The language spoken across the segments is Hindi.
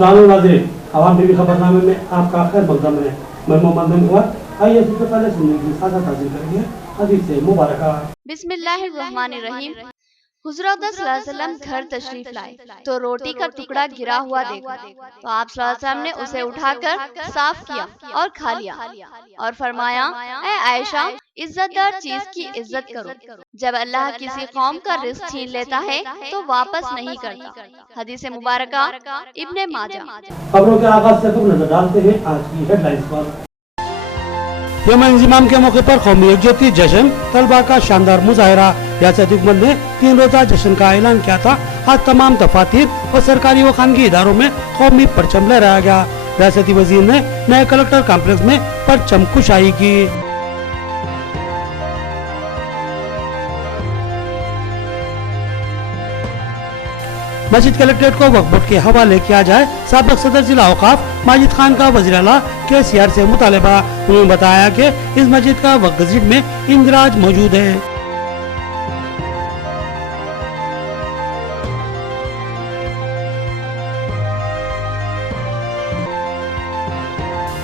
अस्सलाम नाज़रीन, आवाम टीवी खबरनामे में आपका खैर मक़दम है। मैं मोहम्मद नईम। आइए सबसे पहले सुनने की सादा ताज़ील करेंगे हदीस से मुबारक। बिस्मिल्लाहिर्रहमानिर्रहीम। हुज़ूर सल्लल्लाहु अलैहि वसल्लम घर तशरीफ लाए तो रोटी का टुकड़ा गिरा हुआ देखा तो आप सल्लल्लाहु अलैहि वसल्लम ने उसे उठाकर साफ किया और खा लिया और फरमाया, ऐ आयशा, इज्जतदार चीज की इज्जत करो। जब अल्लाह किसी कौम का रिज़्क छीन लेता है तो वापस नहीं करता। हदीस मुबारका इब्ने माजा। खबरों के आगाज से नजर डालते हैं आज की हेडलाइंस पर। यौम इंज़िमाम के मौके पर कौमी यकजहती जश्न, तलबा का शानदार मुजाहरा। रियासती हुकूमत ने 3 रोजा जश्न का ऐलान किया था। आज तमाम दफातर और सरकारी व खानगी इदारों में कौमी परचम लहराया गया। रियासती वजीर ने नए कलेक्टर कॉम्प्लेक्स में परचम कुशाई की। मस्जिद कलेक्ट्रेट को वक्फ बोर्ड के हवाले किया जाए। साबिक सदर जिला औकाफ माजिद खान का वज़ीर आला KCR से मुतालबा। उन्होंने बताया कि इस मस्जिद का वक्फ गज़ट में इंदराज मौजूद है।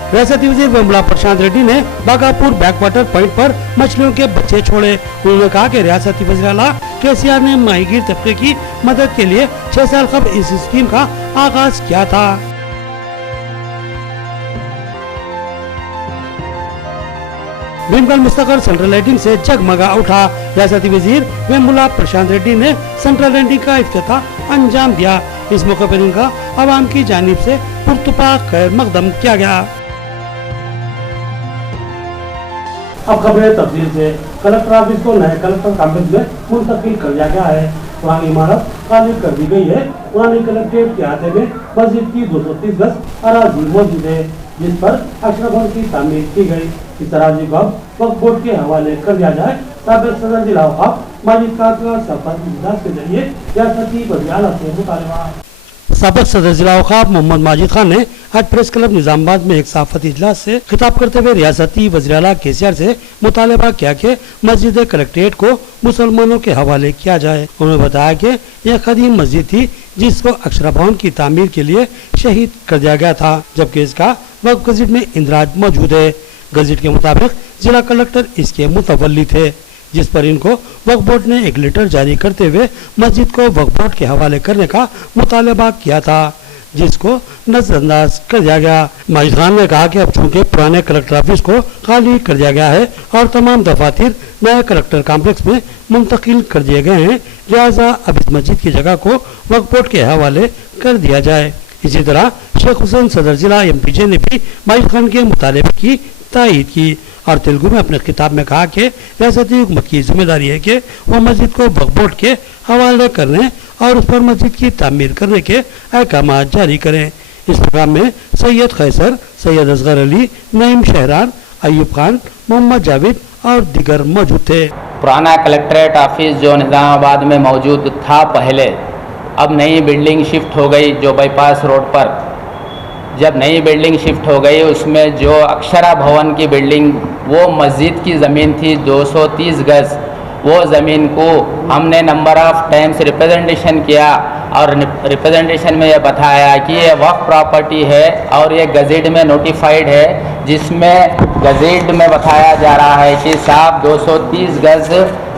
रियासती वज़ीर वेमुला प्रशांत रेड्डी ने बागापुर बैकवाटर पॉइंट पर मछलियों के बच्चे छोड़े। उन्होंने कहा कि रियासती वज़ीर आला KCR ने माहीगीर तबके की मदद के लिए 6 साल कबल इस स्कीम का आगाज किया था। भीमगढ़ मुस्तकर सेंट्रल लाइटिंग से जगमगा उठा। रियासती वज़ीर वेमुला प्रशांत रेड्डी ने सेंट्रल लाइटिंग का इफ्तिताह अंजाम दिया। इस मौके पर इनका आवाम की जानिब से पुरतुपा खैर मकदम किया गया। अब खबरें तफसील से। कलेक्टर ऑफिस को नए कलेक्टर कॉम्प्लेक्स में मुंतकिल कर दिया गया है। पुरानी इमारत खाली कर दी गई है। पुरानी कलेक्ट्रेट के अहाते में मस्जिद की 230 गज अराजी मौजूद है, जिस पर अशरफ हॉल की तामीर की गई। इस अराजी को अब वक्फ बोर्ड के हवाले कर दिया जाए। साबिक सदर जिला औकाफ माजिद खान का शफकत इजलास के जरिए रियासती वज़ीर आला से मुतालबा। साबिक सदर जिला औकाफ मोहम्मद माजिद खान ने आज प्रेस क्लब निजामाबाद में एक सहाफती इजलास से खिताब करते हुए रियासती वज़ीर आला KCR से मुतालबा किया कि मस्जिद कलेक्ट्रेट को मुसलमानों के हवाले किया जाए। उन्होंने बताया कि यह कदीम मस्जिद थी जिसको अक्षरा भवन की तामीर के लिए शहीद कर दिया गया था, जबकि इसका वक्फ गज़ट में इंदराज मौजूद है। गज़ट के मुताबिक जिला कलेक्टर इसके मुतवल्ली थे, जिस पर इनको वक्फ बोर्ड ने एक लेटर जारी करते हुए मस्जिद को वक्फ बोर्ड के हवाले करने का मुतालबा किया था, जिसको नजरअंदाज कर दिया गया। माजिद खान ने कहा कि अब चूंकि पुराने कलेक्टर ऑफिस को खाली कर दिया गया है और तमाम दफातर नए कलेक्टर कॉम्प्लेक्स में मुंतकिल कर दिए गए हैं, लिहाजा अब इस मस्जिद की जगह को वक्फ बोर्ड के हवाले कर दिया जाए। इसी तरह शेख हुसैन सदर जिला MPJ ने भी माजिद खान के मुतालबे की तायीद की और तेलुगु में अपने खिताब में कहा कि रियासती हुकूमत की जिम्मेदारी है कि वह मस्जिद को वक्फ बोर्ड के हवाले करने और उस पर मस्जिद की तामीर करने के अहकाम जारी करें। इस प्रोग्राम में सैयद खैसर, सैयद असगर अली, नईम शहरान, अयूब खान, मोहम्मद जावेद और दीगर मौजूद थे। पुराना कलेक्ट्रेट ऑफिस जो निजामाबाद में मौजूद था पहले, अब नई बिल्डिंग शिफ्ट हो गई जो बाईपास रोड पर। जब नई बिल्डिंग शिफ्ट हो गई उसमें जो अक्षरा भवन की बिल्डिंग वो मस्जिद की ज़मीन थी 230 गज़, वो ज़मीन को हमने नंबर ऑफ़ टाइम्स रिप्रेजेंटेशन किया और रिप्रेजेंटेशन में ये बताया कि ये वक्फ प्रॉपर्टी है और ये गज़ेट में नोटिफाइड है, जिसमें गज़ेट में बताया जा रहा है कि साहब 230 गज़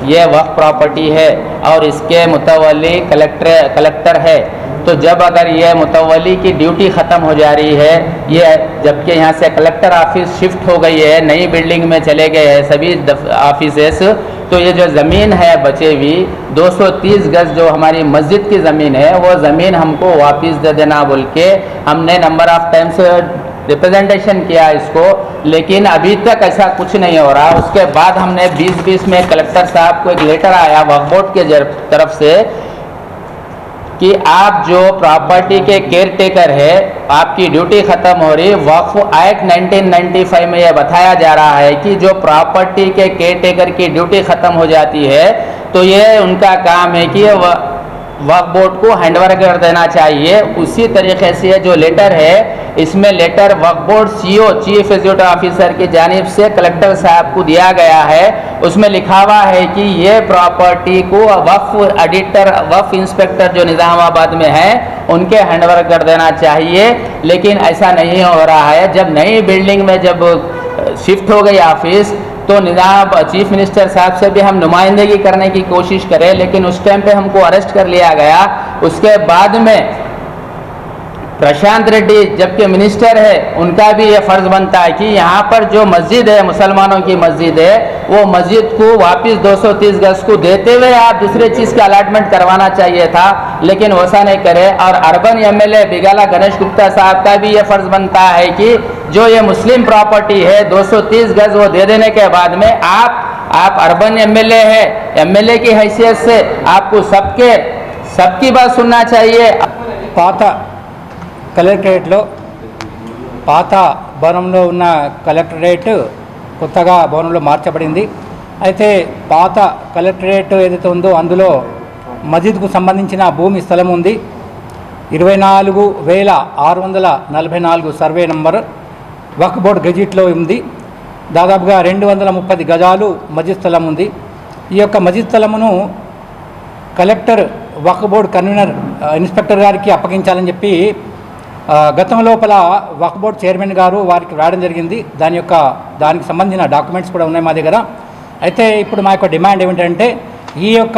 ये वक्फ प्रॉपर्टी है और इसके मुतवल्ली कलेक्टर है। तो जब अगर ये मुतवल्ली की ड्यूटी ख़त्म हो जा रही है, ये जबकि यहाँ से कलेक्टर ऑफिस शिफ्ट हो गई है, नई बिल्डिंग में चले गए हैं सभी ऑफिसेस, तो ये जो ज़मीन है बचे हुई 230 गज़ जो हमारी मस्जिद की ज़मीन है, वो ज़मीन हमको वापस दे देना बोल के हमने नंबर ऑफ़ टाइम्स रिप्रेजेंटेशन किया इसको, लेकिन अभी तक ऐसा कुछ नहीं हो रहा। उसके बाद हमने 2020 में कलेक्टर साहब को एक लेटर आया वक्फ बोर्ड के तरफ से कि आप जो प्रॉपर्टी के केयर टेकर है, आपकी ड्यूटी ख़त्म हो रही। वक्फ एक्ट 1995 में यह बताया जा रहा है कि जो प्रॉपर्टी के केयर टेकर की ड्यूटी ख़त्म हो जाती है तो ये उनका काम है कि वक्फ बोर्ड को हैंडओवर कर देना चाहिए। उसी तरीके से जो लेटर है इसमें letter Waqf board CEO chief executive officer की जानिब से कलेक्टर साहब को दिया गया है। उसमें लिखा हुआ है कि ये प्रॉपर्टी को वक्फ एडिटर वक्फ इंस्पेक्टर जो निज़ामाबाद में है उनके हैंडओवर कर देना चाहिए, लेकिन ऐसा नहीं हो रहा है। जब नई बिल्डिंग में जब शिफ्ट हो गई ऑफिस तो निज़ाम चीफ मिनिस्टर साहब से भी हम नुमाइंदगी करने की कोशिश करें, लेकिन उस टाइम पे हमको अरेस्ट कर लिया गया। उसके बाद में प्रशांत रेड्डी जबकि मिनिस्टर है, उनका भी ये फ़र्ज़ बनता है कि यहाँ पर जो मस्जिद है, मुसलमानों की मस्जिद है, वो मस्जिद को वापस 230 गज को देते हुए आप दूसरे चीज़ का अलाटमेंट करवाना चाहिए था, लेकिन वैसा नहीं करे। और अर्बन एमएलए बिगाला गणेश गुप्ता साहब का भी ये फ़र्ज़ बनता है कि जो ये मुस्लिम प्रॉपर्टी है 230 गज वो दे देने के बाद में आप अर्बन एमएलए है, एमएलए की हैसियत से आपको सबकी बात सुनना चाहिए। పాత కలెక్టరేట్లో పాత భవనంలో ఉన్న కలెక్టరేట్ కొత్తగా భవనంలో మార్చబడింది. అయితే పాత కలెక్టరేట్ ఏదైతే ఉందో అందులో మస్జిద్కు సంబంధించిన భూమి స్థలం ఉంది. 24,644 సర్వే నంబర్ వక్ఫ్ బోర్డ్ గెజిట్లో ఉంది. దాదాపుగా 230 గజాలు మస్జిద్ స్థలం ఉంది. ఈ యొక్క మస్జిద్ స్థలమును కలెక్టర్ వక్ఫ్ బోర్డ్ కన్వీనర్ ఇన్స్పెక్టర్ గారికి అప్పగించాలని చెప్పి గతం లోపల వక్ఫ్ బోర్డ్ చైర్మన్ గారు వారికి రావడం జరిగింది. దానికి సంబంధించిన డాక్యుమెంట్స్ కూడా ఉన్నాయి మా దగ్గర. అయితే ఇప్పుడు మా యొక్క డిమాండ్ ఏమిటంటే ఈ యొక్క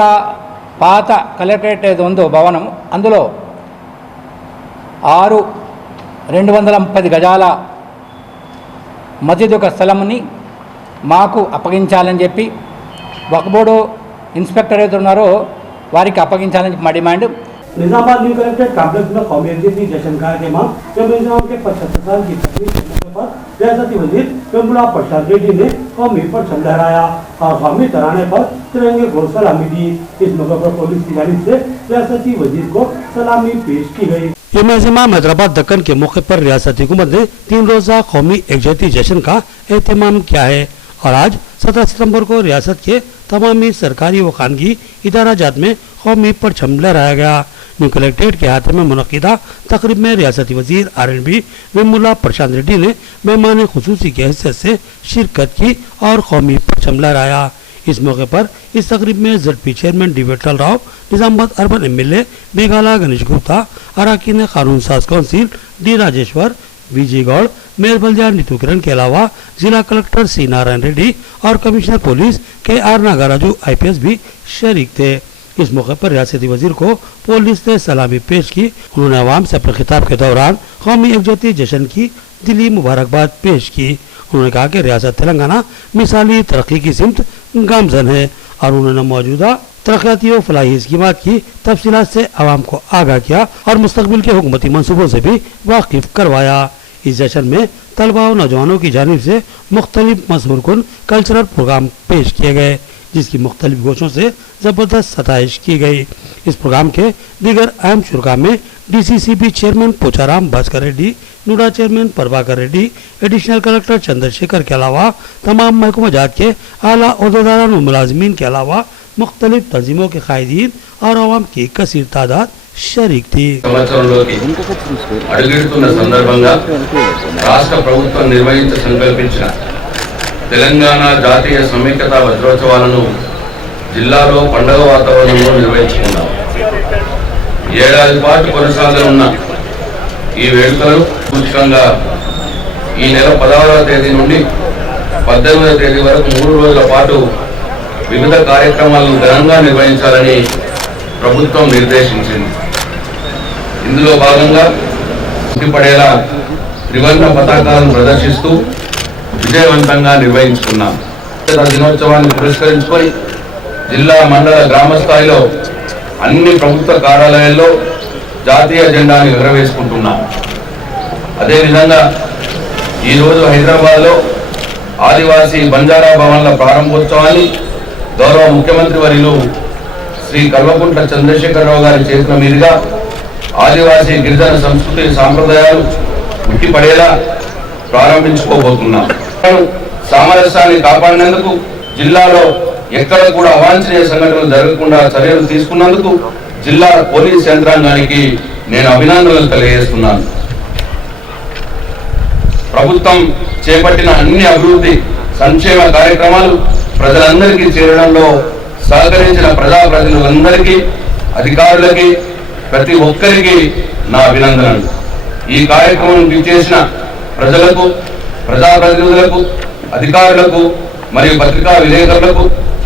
పాత కలెక్టరేట్ ఏదో ఉందో భవనం అందులో 230 గజాల మస్జిద్ యొక్క స్థలంని మాకు అప్పగించాలని చెప్పి వక్ఫ్ బోర్డు ఇన్స్పెక్టర్ ఏదో ఉన్నారో వారికి అప్పగించాలని మా demand. Nizamabad new collectorate complex में कौमी एकजहती जश्न का एहतमाम जब निजाम के 75 साल की तकरीब के मौके पर रियासती वजीर वेमुला प्रसाद रेड्डी ने कौमी परचम लहराया और कौमी तराने पर तिरंगे को सलामी दी। इस मौके पर पुलिस की जानिब से रियासती वजीर को सलामी पेश की गई। ये महजमा हैदराबाद दक्कन के मौके पर रियासती हुकूमत ने 3 रोजा कौमी एकजहती जश्न का एहतमाम किया है और आज 17 सितंबर को रियासत के तमामी सरकारी व खानगी इदारा जात में कौमी परचम लहराया गया। न्यू कलेक्ट्रेट के हाथ में मुनक़िदा तकरीब में रियासती वजीर R&B वेमुला प्रशांत रेड्डी ने मेहमान खुसूसी की हैसियत से शिरकत की और कौमी परचम लहराया। इस मौके पर इस तकरीब में ZP chairman D Vithal Rao, Nizamabad urban MLA Meghala Ganesh Gupta, अराकीन कानून साज council D Rajeshwar, Vijay Goud, mayor बल्दिया नीतू किरण के अलावा जिला कलेक्टर C नारायण रेड्डी और commissioner police KR Nagaraju IPS भी शरीक थे। इस मौके पर रियासती वजीर को पुलिस ने सलामी पेश की। उन्होंने आवाम से अपने खिताब के दौरान कौमी एकजहती जश्न की दिली मुबारकबाद पेश की। उन्होंने कहा कि रियासत तेलंगाना मिसाली तरक्की की सिमत गामजन है और उन्होंने मौजूदा तरक्याती और फलाही स्कीमात की तफसीलात से आवाम को आगाह किया और मुस्तकबिल के हुकूमती मंसूबों से भी वाकिफ करवाया। इस जश्न में तलबा और नौजवानों की जानिब से मुख्तलिफ मजमूरकुन कल्चरल प्रोग्राम पेश किए गए, जिसकी मुख्तलिफ गोशों से ज़बरदस्त सताइश की गई। इस प्रोग्राम के दीगर अहम शुरा में DCCB chairman Pocharam Bhaskar Reddy, NUDA chairman Prabhakar Reddy, additional collector Chandrashekhar के अलावा तमाम महकमा जात के आला ओहदेदारान व मुलाजिमीन के अलावा मुख्तलिफ तंजीमों के कायदीन और आवाम की कसीर तादाद शरीक थी। తెలంగాణ జాతీయ సమైక్యత వజ్రోత్సవాలను జిల్లాలో పండుగ వాతావరణంలో నిర్వహించుకున్నాం. ఏడాది పాటు కొనసాగనున్న ఈ వేడుకలు సూచకంగా ఈ నెల 16వ తేదీ నుండి 18వ తేదీ వరకు 3 రోజుల పాటు వివిధ కార్యక్రమాలను ఘనంగా నిర్వహించాలని ప్రభుత్వం నిర్దేశించింది. ఇందులో భాగంగా పడేలా త్రివర్ణ పతాకాలను ప్రదర్శిస్తూ విజయవంతంగా నిర్వహించుకున్నాం. దినోత్సవాన్ని పురస్కరించుకొని జిల్లా మండల గ్రామ స్థాయిలో అన్ని ప్రభుత్వ కార్యాలయాల్లో జాతీయ జెండాను ఎగురవేసుకుంటున్నాం. అదేవిధంగా ఈరోజు హైదరాబాద్లో ఆదివాసీ బంజారా భవన్ల ప్రారంభోత్సవాన్ని గౌరవ ముఖ్యమంత్రి వర్యులు శ్రీ కల్వకుంట్ల చంద్రశేఖరరావు గారి చేతుల మీదుగా ఆదివాసీ గిరిజన సంస్కృతి సాంప్రదాయాలు ఉట్టిపడేలా ప్రారంభించుకోబోతున్నాం. సామరస్యాన్ని కాపాడినందుకు, జిల్లాలో ఎక్కడ కూడా అవాంఛనీయ సంఘటనలు జరగకుండా చర్యలు తీసుకున్నందుకు జిల్లా పోలీస్ యంత్రాంగానికి నేను అభినందనలు తెలియజేస్తున్నాను. ప్రభుత్వం చేపట్టిన అన్ని అభివృద్ధి సంక్షేమ కార్యక్రమాలు ప్రజలందరికీ చేరడంలో సహకరించిన ప్రజాప్రతినిధులందరికీ, అధికారులకి, ప్రతి ఒక్కరికి నా అభినందనలు. ఈ కార్యక్రమం చేసిన ప్రజలకు, ప్రజాప్రతినిధులకు, అధికారులకు మరియు పత్రికా విలేకరులకు,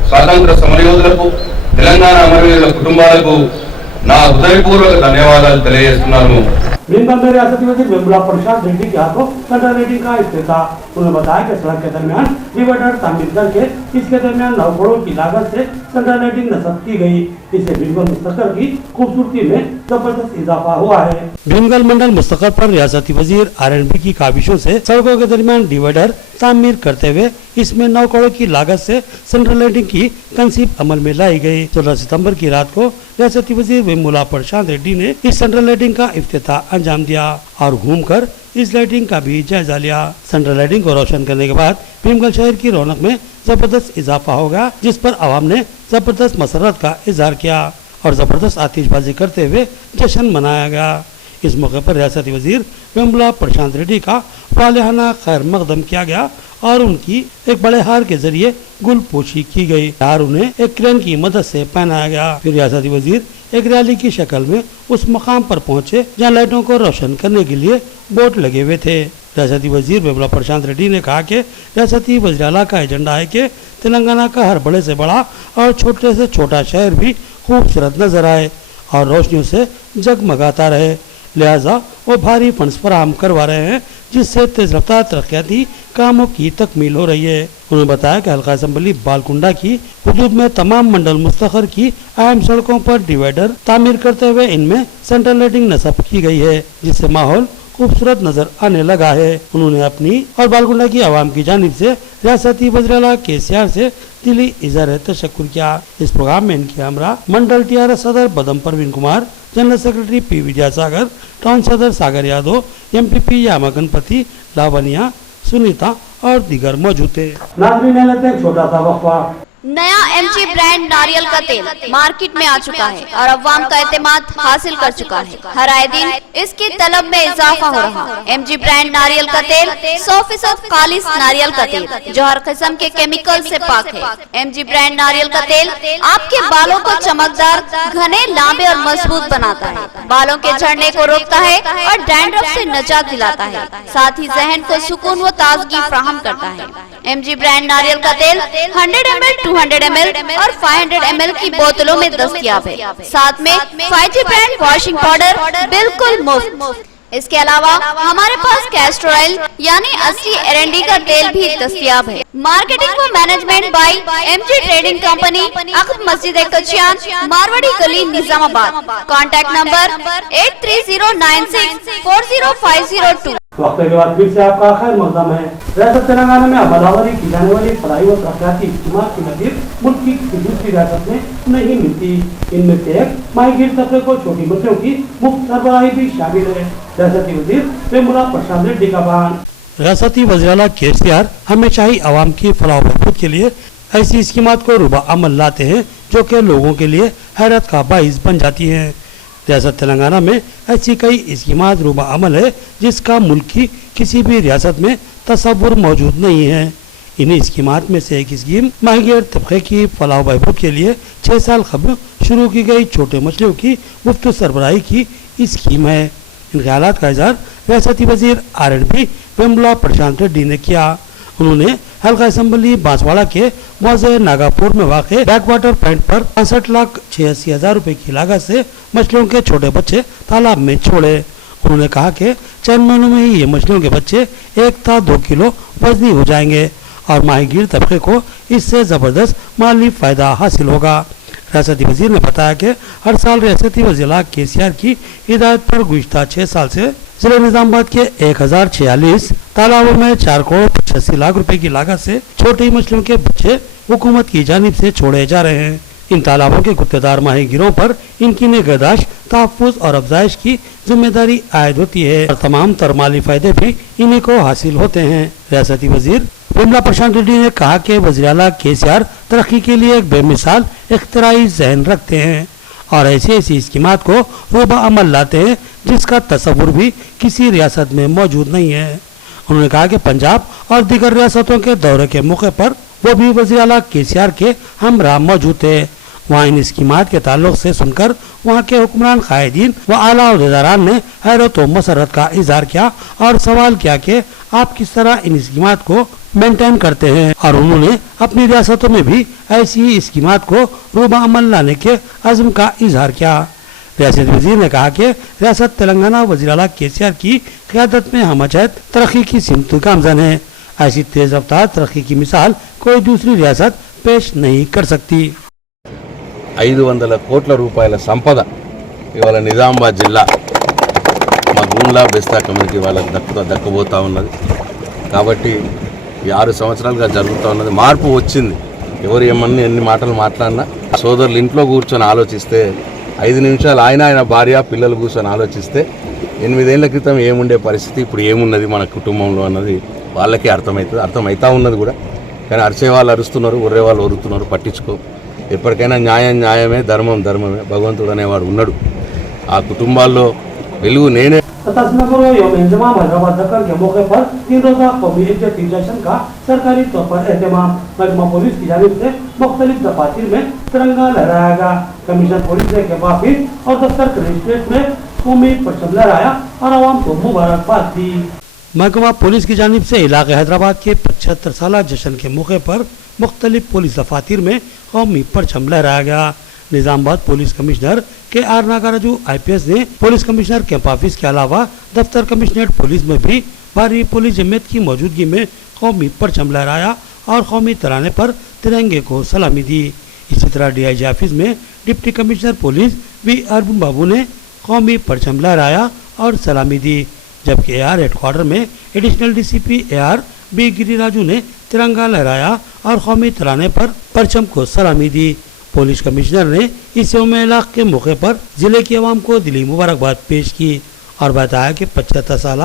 స్వాతంత్ర సమరయోధులకు, తెలంగాణ అమరవీరుల కుటుంబాలకు నా హృదయపూర్వక ధన్యవాదాలు తెలియజేస్తున్నాను. भीमगढ़ में रियासती वजीर विमला प्रसाद रेड्डी के हाथों सेंट्रल रेटिंग का इफ्तिताह। उन्होंने बताया कि सड़क के दरमियान डिवाइडर तामीर करके इसके दरमियान 9 करोड़ की लागत से सेंट्रल रेटिंग नस्ब की गई। इससे भीमगढ़ मुस्तकर की खूबसूरती में जबरदस्त इजाफा हुआ है। भीमगढ़ मंडल मुस्तकर पर रियासती वजीर RNB की काविशों से सड़कों के दरमियान डिवाइडर तामीर करते हुए इसमें 9 करोड़ की लागत से सेंट्रल लाइटिंग की कंसीब अमल में लाई गई। 16 सितंबर की रात को रियासती वजीर विमला प्रसाद रेड्डी ने इस सेंट्रल लाइटिंग का इफ्तिताह अंजाम दिया और घूमकर इस लाइटिंग का भी जायजा लिया। सेंट्रल लाइटिंग को रोशन करने के बाद भीमगढ़ शहर की रौनक में जबरदस्त इजाफा होगा, जिस पर आवाम ने जबरदस्त मसरत का इजहार किया और जबरदस्त आतिशबाजी करते हुए जश्न मनाया गया। इस मौके पर रियासती वजीर विमला प्रशांत रेड्डी का वालिहाना खैर मकदम किया गया और उनकी एक बड़े हार के जरिए गुल पोशी की गई। हार उन्हें एक क्रेन की मदद से पहनाया गया। फिर रियासती वजीर एक रैली की शक्ल में उस मकाम पर पहुंचे जहां लाइटों को रोशन करने के लिए बोर्ड लगे हुए थे। रियासती वजीर विमला प्रशांत रेड्डी ने कहा कि रियासती वज़ीर-ए-आला का एजेंडा है कि तेलंगाना का हर बड़े से बड़ा और छोटे से छोटा शहर भी खूबसूरत नजर आए और रोशनियों से जगमगाता रहे। लिहाजा वो भारी फंड्स फराहम करवा रहे हैं, जिससे तेज रफ्तार तरक्याती कामों की तकमील हो रही है। उन्होंने बताया कि हल्का असम्बली बालकुंडा की हुदूद में तमाम मंडल मुस्तखर की अहम सड़कों पर डिवाइडर तामीर करते हुए इनमें सेंट्रल लाइटिंग नस्ब की गई है, जिससे माहौल खूबसूरत नजर आने लगा है। उन्होंने अपनी और बालकुंडा की आवाम की जानिब से रियासती वज़ीर-ए-आला KCR से दिली इज़हार तशक्कुर किया। इस प्रोग्राम में इनके हमरा मंडल TRS सदर Badam Praveen Kumar, general secretary P Vidyasagar, town सदर सागर यादव, MPP यामा गणपति, लावनिया, सुनीता और दीगर मौजूद थे। नाज़रीन, लेते हैं एक छोटा सा वक्फा। नया MG ब्रांड नारियल का तेल मार्केट में आ चुका है और अवाम का एतमाद हासिल कर चुका है। हर आए दिन इसकी तलब में इजाफा हो रहा है। MG ब्रांड नारियल का तेल 100% खालिस नारियल का तेल जो हर किस्म के केमिकल से पाक है। MG ब्रांड नारियल का तेल आपके बालों को चमकदार, घने, लंबे और मजबूत बनाता है, बालों के झड़ने को रोकता है और डैंड्रफ से निजात दिलाता है, साथ ही जहन को सुकून व ताजगी फराहम करता है। MG ब्रांड नारियल का तेल 100 ml, 200 ml और 500 ml की बोतलों में दस्तयाब है। साथ में 5G ब्रांड वॉशिंग पाउडर बिल्कुल मुफ्त। इसके अलावा हमारे पास कैस्टर ऑयल यानी असली R&D का तेल भी दस्तयाब है। मार्केटिंग व management by MG trading company, अक़ब मस्जिद कचियान, मारवाड़ी गली, निजामाबाद। Contact number 8309640502। वक्त के बाद फिर से आपका खैर मकदम है। रियासत तेलंगाना में अमलावरी की जाने वाली फराई व तरक्याती इज्तिमा की नज़ीर मुल्क की दूसरी रियासत में नहीं मिलती। इनमें से एक माहीगीर तबके को छोटी मछलियों की मुफ्त सरबराही भी शामिल है। रियासती वजीर विमला प्रसाद रेड्डी का बयान। रियासती वज़ीर-ए-आला KCR हमेशा ही आवाम की फलाह बहबूद के लिए ऐसी स्कीमात को रुबा अमल लाते हैं जो कि लोगों के लिए हैरत का बाइस बन जाती है। रियासत तेलंगाना में ऐसी कई स्कीमात रुबा अमल है जिसका मुल्क की किसी भी रियासत में तसव्वुर मौजूद नहीं है। इन्हीं स्कीमात में से एक स्कीम माहीगीर तबके की फलाह बहबूद के लिए 6 साल कबल शुरू की गई छोटे मछलियों की मुफ्त सरबराही की स्कीम है। इन ख्यालात का इज़हार रियासती वजीर RNB विमला प्रशांत रेड्डी ने किया। उन्होंने हल्का असम्बली बांसवाड़ा के मौजे नागापुर में वाक़े बैकवाटर पॉइंट पर 65,86,000 रुपए की लागत से मछलियों के छोटे बच्चे तालाब में छोड़े। उन्होंने कहा कि चंद महीनों में ही ये मछलियों के बच्चे 1 था 2 किलो वजनी हो जाएंगे और माहीगीर तबके को इससे ज़बरदस्त माली फ़ायदा हासिल होगा। रियासती वजीर ने बताया कि हर साल रियासती वज़ीर-ए-आला KCR की हिदायत पर गुज़िश्ता 6 साल से जिले निजामाबाद के 1046 तालाबों में 4 करोड़ 85 लाख रुपए की लागत से छोटी मछलियों के बच्चे हुकूमत की जानिब से छोड़े जा रहे हैं। इन तालाबों के गुत्तेदार माहीगीरों पर इनकी निगहदाश्त, तहफ़्फ़ुज़ और अफजाइश की जिम्मेदारी आयद होती है और तमाम तर माली फायदे भी इन्हीं को हासिल होते हैं। रियासती वजीर विमला प्रशांत रेड्डी ने कहा कि वज़ीर-ए-आला KCR तरक्की के लिए एक बेमिसाल इख्तिराई ज़हन रखते हैं और ऐसी स्कीमात को रुबा अमल लाते हैं जिसका तसव्वुर भी किसी रियासत में मौजूद नहीं है। उन्होंने कहा कि पंजाब और दीगर रियासतों के दौरे के मौके पर वो भी वज़ीर आला केसीआर के हमरा मौजूद थे। वहाँ इन स्कीमात के ताल्लुक से सुनकर वहाँ के हुक्मरान कायदीन व आला अहदेदारान ने हैरत व मसरत का इजहार किया और सवाल किया कि आप किस तरह इन स्कीमात को मेंटेन करते हैं, और उन्होंने अपनी रियासतों में भी ऐसी ही स्कीमात को रूबा अमल लाने के अज़्म का इजहार किया। रियासत वजीर ने कहा कि रियासत तेलंगाना वज़ीर आला केसीआर की क़यादत में हमजहत तरक्की की सिमत गामज़न है। ऐसी तेज रफ्तार तरक्की की मिसाल कोई दूसरी रियासत पेश नहीं कर सकती। 500 కోట్ల రూపాయల సంపద ఇవాళ నిజామాబాద్ జిల్లా మా గుండ్లా బెస్తా కమ్యూనిటీ వాళ్ళకి దక్కబోతా ఉన్నది। కాబట్టి ఈ 6 సంవత్సరాలుగా జరుగుతూ ఉన్నది, మార్పు వచ్చింది। ఎవరు ఏమన్నా ఎన్ని మాటలు మాట్లాడినా సోదరులు ఇంట్లో కూర్చొని ఆలోచిస్తే 5 నిమిషాలు ఆయన భార్య పిల్లలు కూర్చొని ఆలోచిస్తే 8 ఏళ్ల క్రితం ఏముండే పరిస్థితి ఇప్పుడు ఏమున్నది మన కుటుంబంలో అన్నది వాళ్ళకే అర్థమవుతా ఉన్నది కూడా। కానీ అరిచే వాళ్ళు అరుస్తున్నారు, ఒర్రే వాళ్ళు ఒరుతున్నారు, పట్టించుకో। ఎప్పటికైనా న్యాయం న్యాయమే, ధర్మం ధర్మమే, భగవంతుడు అనేవాడు ఉన్నాడు। ఆ కుటుంబాల్లో వెలుగు నేనే। हैदराबाद दक्कन के मौके पर 3 रोजा कौमी इज्जत जश्न का सरकारी तौर पर एहतमाम। महकमा पुलिस की जानिब से मुख्तलिफ दफातर में तिरंगा लहराया गया। कमिश्नर पुलिस ने कैफाफिर और दफ्तर कलेक्ट्रेट में कौमी परचम लहराया और आवाम को मुबारकबाद दी। महकमा पुलिस की जानिब से इलाके हैदराबाद के 75 साल जश्न के मौके पर मुख्तलिफ पुलिस दफातर में कौमी परचम लहराया गया। Nizamabad police commissioner KR. Nagaraju IPS ने पुलिस कमिश्नर कैंप ऑफिस के अलावा दफ्तर कमिश्नरेट पुलिस में भी भारी पुलिस जमात की मौजूदगी में कौमी परचम लहराया और कौमी तराने पर तिरंगे को सलामी दी। इसी तरह DIG ऑफिस में deputy commissioner police V. Arvind Babu ने कौमी परचम लहराया और सलामी दी, जबकि AR हेडक्वार्टर में additional DCP AR B. Giriraju ने तिरंगा लहराया और कौमी तराने पर परचम को सलामी दी। पुलिस कमिश्नर ने इस यौम इलाक़ के मौके पर जिले की आवाम को दिली मुबारकबाद पेश की और बताया कि 75 साल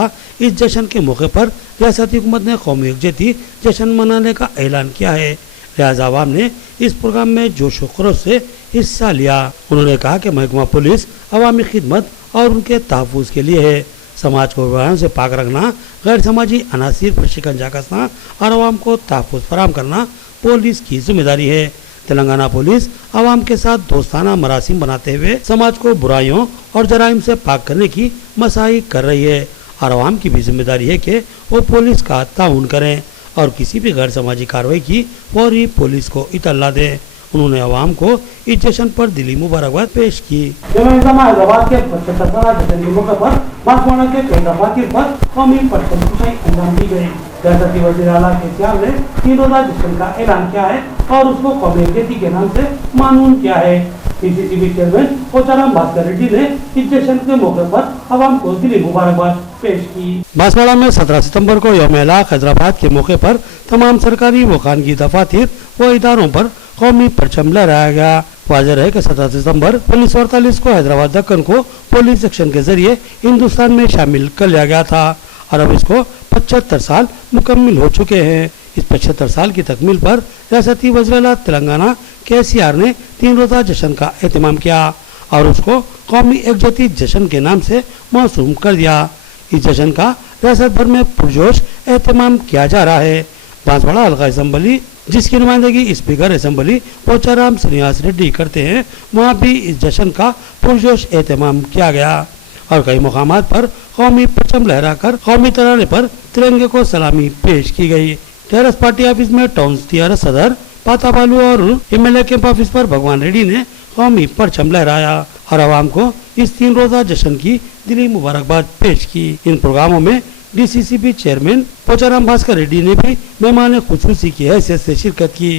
इस जश्न के मौके पर रियासती हुकूमत ने कौमी यकजहती जश्न मनाने का ऐलान किया है। लिहाजा आवाम ने इस प्रोग्राम में जोश व खरोश से हिस्सा लिया। उन्होंने कहा कि महकमा पुलिस अवामी खिदमत और उनके तहफ़्फ़ुज़ के लिए है। समाज को बुराइयों से पाक रखना, गैर समाजी अनासिर पर शिकंजा कसना और आवाम को तहफ़्फ़ुज़ फराहम करना पुलिस की जिम्मेदारी है। तेलंगाना पुलिस आवाम के साथ दोस्ताना मरासिम बनाते हुए समाज को बुराइयों और जराइम से पाक करने की मसाई कर रही है और आवाम की भी जिम्मेदारी है कि वो पुलिस का ताउन करें और किसी भी गैर समाजी कार्रवाई की फौरी पुलिस को इत्तला दें। उन्होंने आवाम को इस जश्न पर दिली मुबारकबाद पेश की। हैदराबाद के 75 साल जश्न के मौके पर बांसवाड़ा के कई दफातर पर कौमी परचम कुशाई अंजाम दी गई। रियासती वज़ीर आला केसीआर ने 3 रोजा जश्न का ऐलान किया है और उसको कौमी यकजहती के नाम से मानून किया है। PCCB चेयरमैन पोचाराम भास्कर रेड्डी ने इस जश्न के मौके पर आवाम को दिली मुबारकबाद पेश की। बांसवाड़ा में 17 सितंबर को यौम इलाक़ हैदराबाद के मौके पर तमाम सरकारी व खानगी दफातर व इदारों पर कौमी परचम लहराया गया। वाज़ेह है कि 17 सितंबर 1948 को हैदराबाद दक्कन को पुलिस एक्शन के जरिए हिंदुस्तान में शामिल कर लिया गया था और अब इसको 75 साल मुकम्मिल हो चुके हैं। इस 75 साल की तकमील पर रियासती वज़ीर तेलंगाना केसीआर ने 3 रोजा जश्न का एहतमाम किया और उसको कौमी यकजहती जश्न के नाम से मौसूम कर दिया। इस जश्न का रियासत भर में पुरजोश एहतमाम किया जा रहा है। बांसवाड़ा हल्का असेंबली जिसकी नुमाइंदगी स्पीकर असेंबली पोचाराम श्रीनिवास रेड्डी करते हैं, वहाँ भी इस जश्न का पुरजोश एहतमाम किया गया और कई मुकामात पर कौमी परचम लहराकर कौमी तराने पर तिरंगे को सलामी पेश की गई। टीआरएस पार्टी ऑफिस में टाउन टीआरएस सदर पाता बालू और MLA कैंप ऑफिस पर भगवान रेड्डी ने कौमी परचम लहराया और आवाम को इस 3 रोजा जश्न की दिली मुबारकबाद पेश की। इन प्रोग्रामों में DCCB चेयरमैन पोचाराम भास्कर रेड्डी ने भी मेहमान खुसूसी की हैसियत से शिरकत की।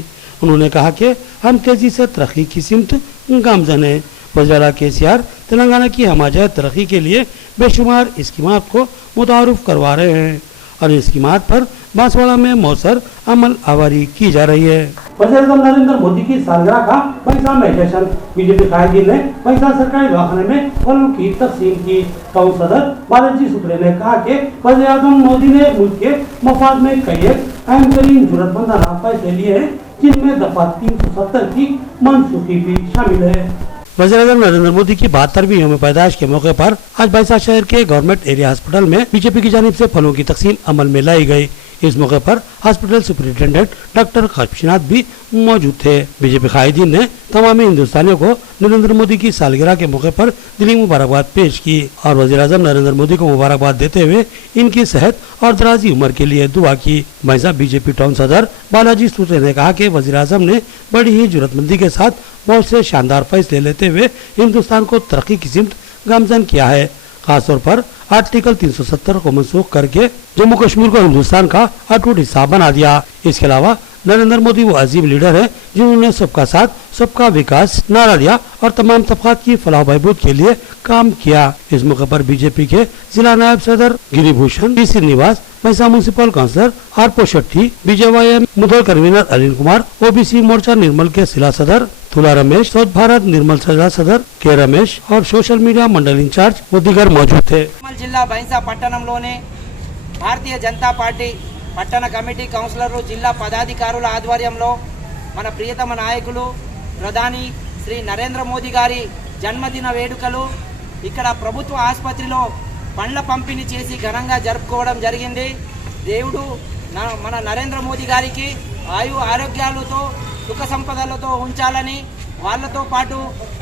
उन्होंने कहा कि हम तेजी से तरक्की की सिमत गामज़न है। वज़ीर आला केसीआर तेलंगाना की हमजहत तरक्की के लिए बेशुमार स्कीमात को मुतारुफ करवा रहे हैं और इन स्कीमात पर बांसवाड़ा में मौसर अमल आवारी की जा रही है। वज़ीर नरेंद्र मोदी की सालगिरह का पैसा में जश्न। बीजेपी कायदीन ने पैसा सरकारी दवाखाने में फलों की तकसीम की। टाउन सदर बालाजी शुक्ले ने कहा कि वज़ीर आज़म मोदी ने मुल्क के मफाद में कई अहम तरीन जरूरतमंदाना फैसले लिए हैं, जिनमें दफा 370 की मनसूखी भी शामिल है। वज़ीर-ए-आज़म नरेंद्र मोदी की 72वीं यौम पैदाइश के मौके पर आज बाईसा शहर के गवर्नमेंट एरिया हॉस्पिटल में बीजेपी की जानिब से फलों की तकसीम अमल में लाई गई। इस मौके पर हॉस्पिटल सुपरिटेंडेंट डॉक्टर काशिनाथ भी मौजूद थे। बीजेपी कायदीन ने तमाम हिंदुस्तानियों को नरेंद्र मोदी की सालगिरह के मौके पर दिली मुबारकबाद पेश की और वज़ीर-ए-आज़म नरेंद्र मोदी को मुबारकबाद देते हुए इनकी सेहत और दराजी उम्र के लिए दुआ की। बाईसा बीजेपी टाउन सदर बालाजी सूत्रे ने कहा कि वज़ीर-ए-आज़म ने बड़ी ही जरूरतमंदी के साथ बहुत से शानदार फैसले लेते हुए हिंदुस्तान को तरक्की की सिमत गामजन किया है। खासतौर पर आर्टिकल 370 को मनसूख करके जम्मू कश्मीर को हिंदुस्तान का अटूट हिस्सा बना दिया। इसके अलावा नरेंद्र मोदी वो अजीम लीडर है जिन्होंने सबका साथ सबका विकास नारा दिया और तमाम तबकात की फलाह बहबूद के लिए काम किया। इस मौके पर बीजेपी के जिला नायब सदर गिरिभूषण पी श्रीनिवास, बाईसा म्यूनिसिपल काउंसिलर आरपो शेट्टी, बीजेवाईएम मुदल कन्वीनर अनिल कुमार, ओबीसी मोर्चा निर्मल के जिला सदर तुला रमेश, स्वच्छ भारत निर्मल जिला सदर के रमेश और सोशल मीडिया मंडल इंचार्ज वो दीगर मौजूद थे। जिला बाईसा పట్టణంలోనే భారతీయ జనతా పార్టీ పట్టణ కమిటీ కౌన్సిలర్లు జిల్లా పదాధికారుల ఆధ్వర్యంలో మన ప్రియతమ నాయకులు ప్రధాని శ్రీ నరేంద్ర మోదీ గారి జన్మదిన వేడుకలు ఇక్కడ ప్రభుత్వ ఆసుపత్రిలో పండ్ల పంపిణీ చేసి ఘనంగా జరుపుకోవడం జరిగింది। దేవుడు మన నరేంద్ర మోదీ గారికి ఆయు ఆరోగ్యాలతో సుఖ సంపదలతో ఉంచాలని వాళ్ళతో పాటు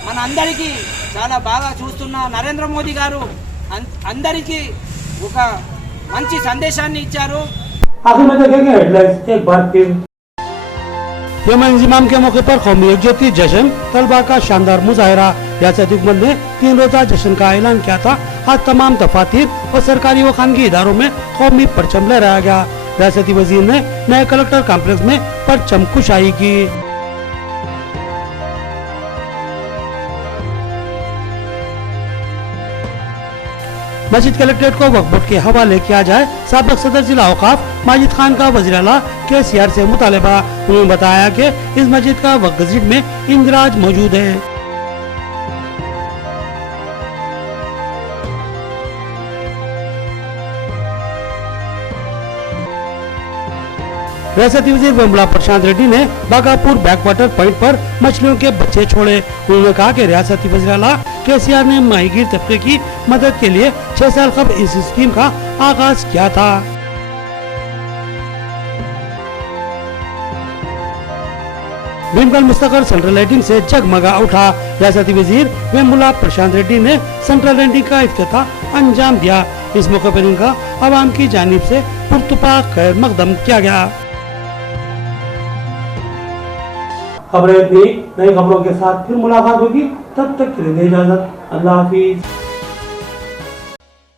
మన అందరికీ చాలా బాగా చూస్తున్న నరేంద్ర మోదీ గారు అందరికీ ఒక మంచి సందేశాన్ని ఇచ్చారు। आखिर में देखेंगे हेडलाइंस एक बार फिर। यौम इंज़िमाम के मौके पर कौमी यकजहती जश्न, तलबा का शानदार मुजाहरा। रियासती हुकूमत ने 3 रोजा जश्न का ऐलान किया था। आज तमाम दफातर और सरकारी व खानगी इदारों में कौमी परचम लहराया गया। रियासती वजीर ने नए कलेक्टर कॉम्प्लेक्स में परचम कुशाई की। मस्जिद कलेक्ट्रेट को वक्फ बोर्ड के हवाले किया जाए। साबिक सदर जिला औकाफ माजिद खान का वज़ीर आला KCR से मुतालबा। उन्होंने बताया कि इस मस्जिद का वक्फ गज़ट में इंदराज मौजूद है। रियासती वजीर वेमुला प्रशांत रेड्डी ने बागापुर बैकवाटर पॉइंट पर मछलियों के बच्चे छोड़े। उन्होंने कहा कि रियासती वज़ीर आला KCR ने माहीगीर तबके की मदद के लिए 6 साल कबल इस स्कीम का आगाज किया था। भीमगल मुस्तकर सेंट्रल लाइटिंग से जगमगा उठा। रियासती वजीर वेमुला प्रशांत रेड्डी ने सेंट्रल लाइटिंग का इफ्तिताह अंजाम दिया। इस मौके पर इनका आवाम की जानिब से पुरतुपा खैर मकदम किया गया। खबरें इतनी, नई खबरों के साथ फिर मुलाकात होगी। तब तक के लिए इजाजत, अल्लाह हाफिज।